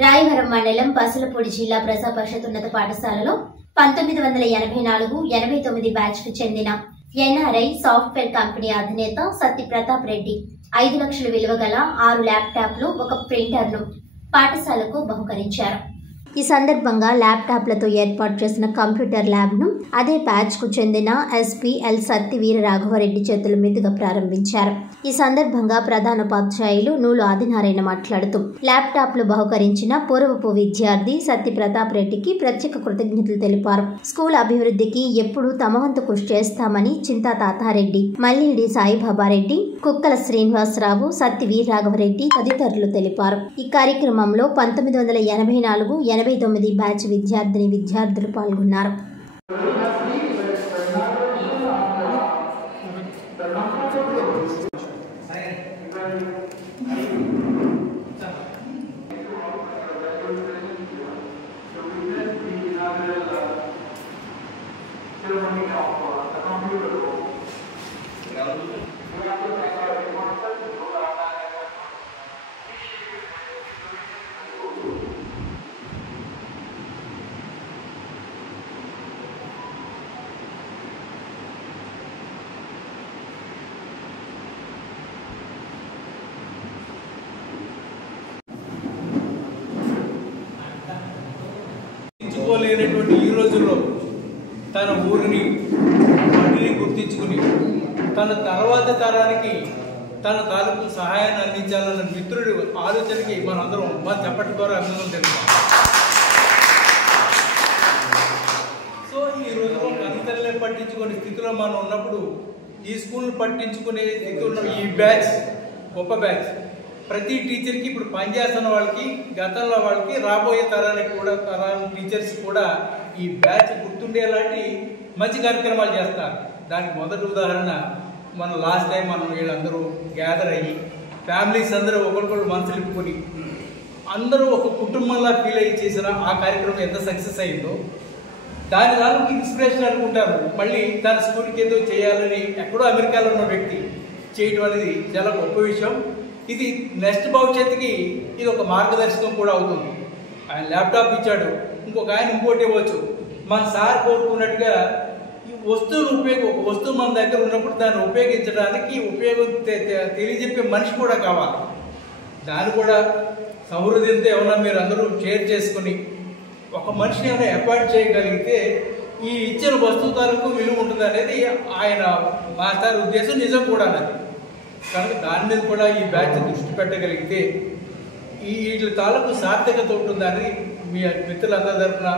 రాయవరం మండలం పసులపూడి జిల్లా ప్రజా పరిషత్ ఉన్నత పాఠశాలలో 1984-89 బ్యాచ్ కు చెందిన ఎన్ఆర్ఐ సాఫ్ట్వేర్ కంపెనీ అధినేత సత్తి ప్రతాప్ రెడ్డి 5 లక్షల విలువ గల 6 ల్యాప్టాప్లు ఒక ప్రింటర్ను పాఠశాలకు బహుకరించారు. ఈ సందర్భంగా ల్యాప్టాప్లతో ఏర్పాటు చేసిన కంప్యూటర్ ల్యాబ్ను అదే బ్యాచ్ కు చెందిన ఎస్పీఎల్ సత్తి వీర రాఘవరెడ్డి చేతుల మీదుగా ప్రారంభించారు. ఈ సందర్భంగా ప్రధానోపాధ్యాయులు నూలు ఆదినారాయణ మాట్లాడుతూ ల్యాప్టాప్లు బహుకరించిన పూర్వపు విద్యార్థి సత్తి ప్రతాప్ రెడ్డికి ప్రత్యేక కృతజ్ఞతలు తెలిపారు. స్కూల్ అభివృద్ధికి ఎప్పుడూ తమ వంతు కృషి చేస్తామని చింతా తాతారెడ్డి, మల్లిడి సాయిబాబారెడ్డి, కుక్కల శ్రీనివాసరావు, సత్తి వీర రాఘవరెడ్డి తదితరులు తెలిపారు. ఈ కార్యక్రమంలో 1984-89 బ్యాచ్ విద్యార్థులు పాల్గొన్నారు. లేనటువంటి ఈ రోజుల్లో తన ఊరిని మట్టిని గుర్తించుకుని తన తర్వాత తరానికి తన తాలూకు సహాయాన్ని అందించాలన్న మిత్రుడి ఆలోచనకి మనందరం చెప్పడం ద్వారా అభినందనలు తెలుస్తాం. సో ఈ రోజులో కవితలనే పట్టించుకునే స్థితిలో మనం ఉన్నప్పుడు ఈ స్కూల్ని పట్టించుకునే స్థితి ఉన్న ఈ బ్యాచ్ గొప్ప బ్యాచ్. ప్రతి టీచర్కి ఇప్పుడు పనిచేస్తున్న వాళ్ళకి, గతంలో వాళ్ళకి, రాబోయే తరానికి కూడా టీచర్స్ కూడా ఈ బ్యాచ్ గుర్తుండేలాంటి మంచి కార్యక్రమాలు చేస్తారు. దానికి మొదటి ఉదాహరణ మన లాస్ట్ టైం మనం వీళ్ళందరూ గ్యాదర్ అయ్యి ఫ్యామిలీస్ అందరూ ఒకరికొకరు మనసు నింపుకొని అందరూ ఒక కుటుంబంలా ఫీల్ అయ్యి చేసిన ఆ కార్యక్రమం ఎంత సక్సెస్ అయిందో దాని దానికి ఇన్స్పిరేషన్ అనుకుంటారు. మళ్ళీ తన స్కూల్కి ఏదో చేయాలని ఎక్కడో అమెరికాలో ఉన్న వ్యక్తి చేయడం అనేది చాలా గొప్ప విషయం. ఇది నెక్స్ట్ భవిష్యత్తుకి ఇది ఒక మార్గదర్శకం కూడా అవుతుంది. ఆయన ల్యాప్టాప్ ఇచ్చాడు, ఇంకొక ఆయన ఇంకోటి ఇవ్వచ్చు. మన సార్ కోరుకున్నట్టుగా ఈ వస్తువును ఒక వస్తువు మన దగ్గర ఉన్నప్పుడు దాన్ని ఉపయోగించడానికి తెలియజెప్పే మనిషి కూడా కావాలి. దాన్ని కూడా సౌహృదయంతో ఏమన్నా మీరు అందరూ షేర్ చేసుకుని ఒక మనిషిని ఏమైనా అపాయింట్ చేయగలిగితే ఈ ఇచ్చిన వస్తువు తాలూకు విలువ ఉంటుంది అనేది ఆయన మాస్టర్ ఉద్దేశం. నిజం కూడా అన్నది. కనుక దాని మీద కూడా ఈ బ్యాచ్ దృష్టి పెట్టగలిగితే వీటి తాలూకు సార్థకత ఉంటుందని మీ మిత్రులందరి తరఫున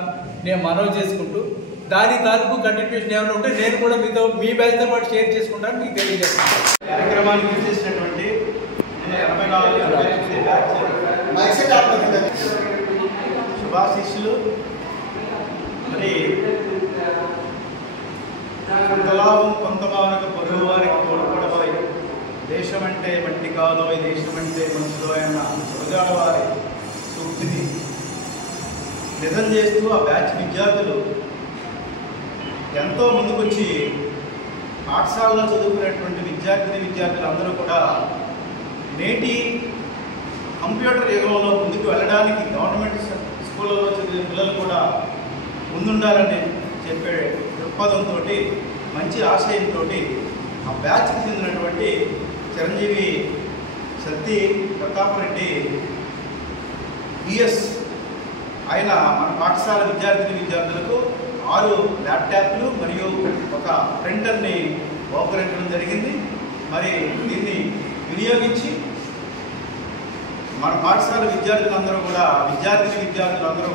నేను మనవి చేసుకుంటూ దాని తాలూకు కంట్రిబ్యూషన్ ఏమైనా ఉంటే నేను కూడా మీతో మీ బ్యాచ్తో పాటు షేర్ చేసుకుంటాను, మీకు తెలియజేస్తాను. కార్యక్రమానికి చేసినటువంటి 84 శుభాశీస్సులు. మరి కొంత లాభం కొంత మానక పొరుగు వారికి తోడ్పడబోయ్, దేశం అంటే మట్టి కాదో ఈ దేశం అంటే మనుషులో అన్న గురజాడ వారి సూక్తిని నిజం చేస్తూ ఆ బ్యాచ్ విద్యార్థులు ఎంతో ముందుకొచ్చి పాఠశాలలో చదువుకునేటువంటి విద్యార్థులు అందరూ కూడా నేటి కంప్యూటర్ యుగంలో ముందుకు వెళ్ళడానికి గవర్నమెంట్ స్కూళ్ళలో చదివే పిల్లలు కూడా ముందుండాలని చెప్పే దృక్పథంతో, మంచి ఆశయంతో ఆ బ్యాచ్కి చెందినటువంటి చిరంజీవి సత్తి ప్రతాప్ రెడ్డి బిఎస్ ఆయన మన పాఠశాల విద్యార్థులకు 6 ల్యాప్టాప్లు మరియు ఒక ప్రింటర్ని బహుకరించడం జరిగింది. మరి దీన్ని వినియోగించి మన పాఠశాల విద్యార్థులందరూ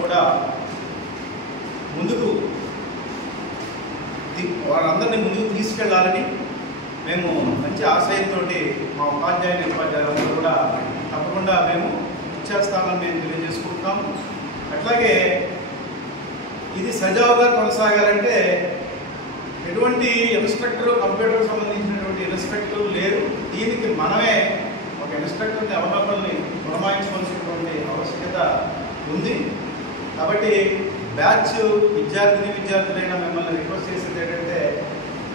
కూడా ముందుకు వాళ్ళందరినీ ముందుకు తీసుకెళ్లాలని మేము మంచి ఆశయంతో మా ఉపాధ్యాయులందరూ కూడా తప్పకుండా మేము ఇచ్చేస్తామని మేము తెలియజేసుకుంటున్నాము. అట్లాగే ఇది సజావుగా కొనసాగాలంటే ఎటువంటి ఇన్స్ట్రక్టర్, కంప్యూటర్కి సంబంధించినటువంటి ఇన్స్ట్రక్టర్ లేరు. దీనికి మనమే ఒక ఇన్స్ట్రక్టర్ని అవగాహనని పురమాయించవలసినటువంటి ఆవశ్యకత ఉంది. కాబట్టి బ్యాచ్ విద్యార్థులైన మిమ్మల్ని రిక్వెస్ట్ చేసేది ఏంటంటే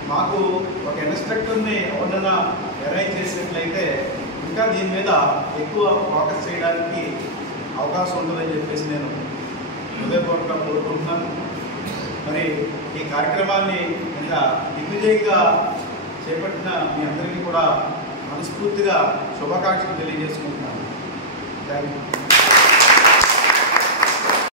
మాకు ఒక ఇన్స్ట్రక్టర్ని ఎవరన్నా అరేంజ్ చేసినట్లయితే ఇంకా దీని మీద ఎక్కువ ఫోకస్ చేయడానికి అవకాశం ఉంటుందని చెప్పేసి నేను హృదయపూర్వకంగా కోరుకుంటున్నాను. మరి ఈ కార్యక్రమాన్ని ఇంకా దిగ్విజయంగా చేపట్టిన మీ అందరికీ కూడా మనస్ఫూర్తిగా శుభాకాంక్షలు తెలియజేసుకుంటున్నాను. Thank you.